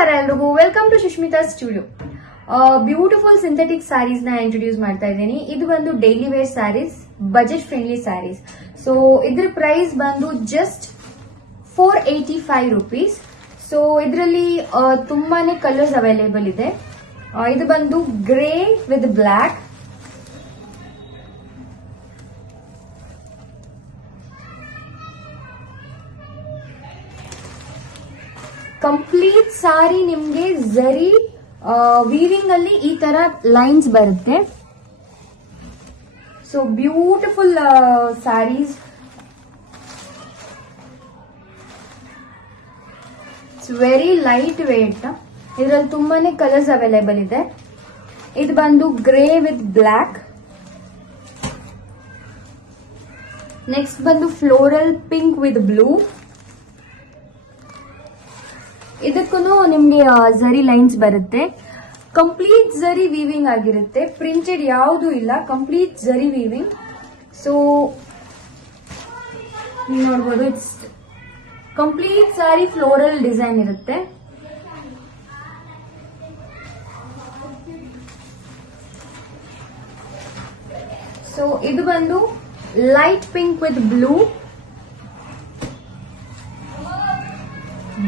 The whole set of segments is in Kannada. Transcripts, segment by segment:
ನಮಸ್ಕಾರ ಎಲ್ರಿಗೂ, welcome to Sushmita studio. Beautiful synthetic saris ನ ಇಂಟ್ರೊಡ್ಯೂಸ್ ಮಾಡ್ತಾ ಇದ್ದೀನಿ. ಇದು ಬಂದು daily wear saris, budget friendly saris. So ಇದ್ರ ಪ್ರೈಸ್ ಬಂದು ಜಸ್ಟ್ 485 rupees. ಸೊ ಇದರಲ್ಲಿ ತುಂಬಾನೇ ಕಲರ್ಸ್ ಅವೈಲೇಬಲ್ ಇದೆ. ಇದು ಬಂದು grey with black, complete sari ನಿಮ್ಗೆ ಝರಿ ವೀವಿಂಗ್ ಅಲ್ಲಿ ಈ ತರ ಲೈನ್ಸ್ ಬರುತ್ತೆ. So beautiful saris, it's very light weight. ಇದರಲ್ಲಿ ತುಂಬಾನೇ ಕಲರ್ಸ್ ಅವೈಲೇಬಲ್ ಇದೆ. ಇದು ಬಂದು ಗ್ರೇ ವಿತ್ ಬ್ಲಾಕ್, ನೆಕ್ಸ್ಟ್ ಬಂದು ಫ್ಲೋರಲ್ ಪಿಂಕ್ ವಿತ್ ಬ್ಲೂ. ಇದಕ್ಕೂ ನಿಮ್ಗೆ ಝರಿ ಲೈನ್ಸ್ ಬರುತ್ತೆ. ಕಂಪ್ಲೀಟ್ ಝರಿ ವೀವಿಂಗ್ ಆಗಿರುತ್ತೆ, ಪ್ರಿಂಟೆಡ್ ಯಾವುದು ಇಲ್ಲ, ಕಂಪ್ಲೀಟ್ ಝರಿ ವೀವಿಂಗ್. ಸೊ ನೋಡ್ಬೋದು, it's complete sorry floral design ಇರುತ್ತೆ. ಸೊ ಇದು ಬಂದು light pink with blue,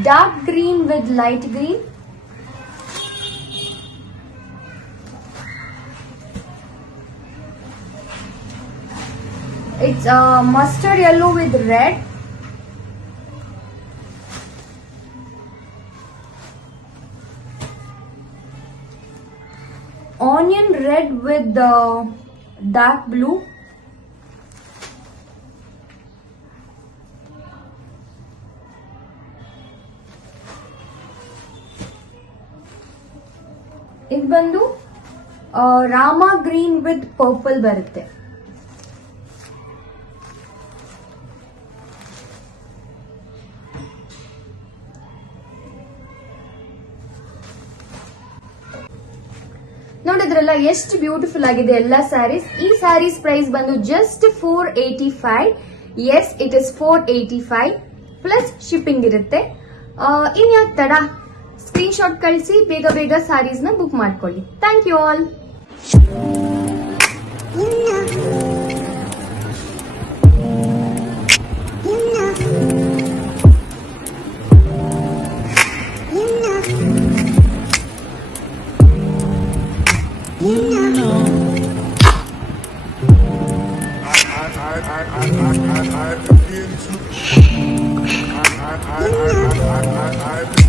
dark green with light green, it's mustard yellow with red, onion red with dark blue, ಇದು ಬಂದು ರಾಮಾ ಗ್ರೀನ್ ವಿತ್ ಪರ್ಪಲ್ ಬರುತ್ತೆ. ನೋಡಿದ್ರಲ್ಲ ಎಷ್ಟು ಬ್ಯೂಟಿಫುಲ್ ಆಗಿದೆ ಎಲ್ಲ ಸ್ಯಾರೀಸ್. ಈ ಸ್ಯಾರೀಸ್ ಪ್ರೈಸ್ ಬಂದು just 485. Yes, it is 485 plus shipping ಇರುತ್ತೆ. ಇನ್ಯಾಕ್ ತಡ, ಸ್ಕ್ರೀನ್ ಶಾಟ್ ಕಳಿಸಿ ಬೇಗ ಬೇಗ ಸ್ಯಾರೀಸ್ ನ ಬುಕ್ ಮಾಡ್ಕೊಳ್ಳಿ. Thank you all. I